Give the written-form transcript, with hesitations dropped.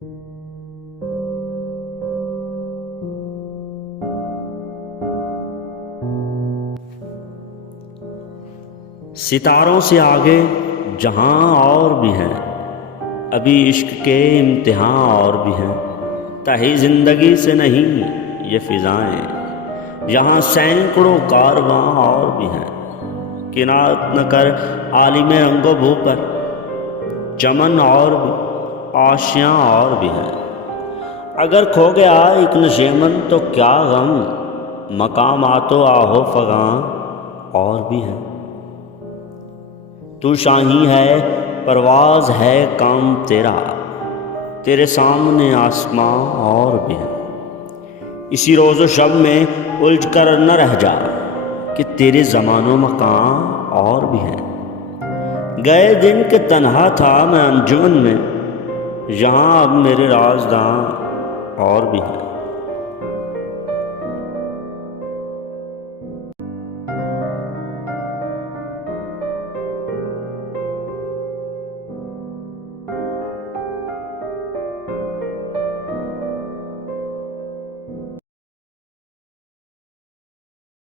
ستاروں سے آگے جہاں اور بھی ہیں، ابھی عشق کے امتحان اور بھی ہیں، تہی زندگی سے نہیں یہ فضائیں، یہاں سینکڑوں کارواں اور بھی ہیں۔ کنایت نہ کر عالم رنگ و بو پر، چمن اور بھی آشیاں اور بھی ہیں۔ اگر کھو گیا ایک نشیمن تو کیا غم، مقامات و آہو فغاں اور بھی ہیں۔ تو شاہی ہے پرواز ہے کام تیرا، تیرے سامنے آسماں اور بھی ہیں۔ اسی روز و شب میں الجھ کر نہ رہ جا کہ تیرے زمان و مکان اور بھی ہیں۔ گئے دن کہ تنہا تھا میں انجمن میں، یہاں اب میرے رازداں اور بھی ہیں۔